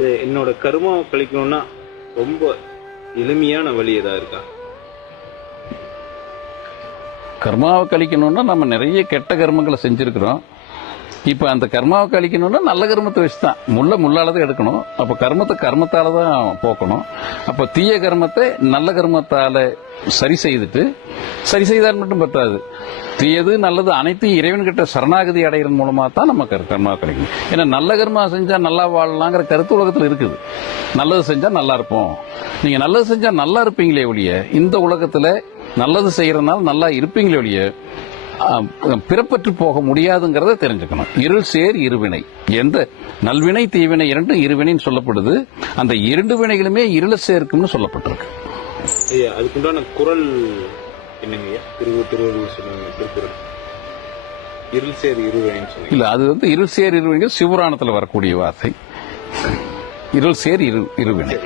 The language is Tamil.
என்னோட கருமாவை கழிக்கணும்னா ரொம்ப எளிமையான வழி எதா இருக்கா? கர்மாவை கழிக்கணும்னா நம்ம நிறைய கெட்ட கர்மங்களை செஞ்சுருக்குறோம். இப்போ அந்த கர்மாவை கழிக்கணும்னா நல்ல கர்மத்தை வச்சு தான் முள்ள முள்ளால தான் எடுக்கணும். அப்போ கர்மத்தை கர்மத்தால தான் போக்கணும். அப்போ தீய கர்மத்தை நல்ல கர்மத்தால சரி செய்துட்டு சரி செய்தால் மட்டும் பத்தாது. தீயது நல்லது அனைத்தையும் இறைவன்கிட்ட சரணாகதி அடைகிறது மூலமாக தான் நம்ம கர்மா கிடைக்கும் ஏன்னா நல்ல கர்மா செஞ்சால் நல்லா வாழலாங்கிற கருத்து உலகத்தில் இருக்குது. நல்லது செஞ்சால் நல்லா இருப்போம். நீங்கள் நல்லது செஞ்சால் நல்லா இருப்பீங்களே ஒழிய இந்த உலகத்தில் நல்லது செய்கிறதுனால நல்லா இருப்பீங்களே ஒழிய பிறப்பற்று போக முடியாதுங்கிறத தெரிஞ்சுக்கணும். இருள் சேர் இருவினை எந்த நல்வினை தீவினை இரண்டும் இருவினைன்னு சொல்லப்படுது. அந்த இரண்டு வினைகளுமே இருள சேர்க்கும்னு சொல்லப்பட்டிருக்கு. அதுக்குண்டான குரல் என்னங்க ஐயா? திரு திருவள்ளுவர் சொன்னாங்க திருக்குறள். இருள் சேர் சொன்னீங்க. இல்ல அது வந்து இருள் சேர் இருவினை சிவபுராணத்துல வரக்கூடிய வார்த்தை. இருள் சேர் இரு இருவினை.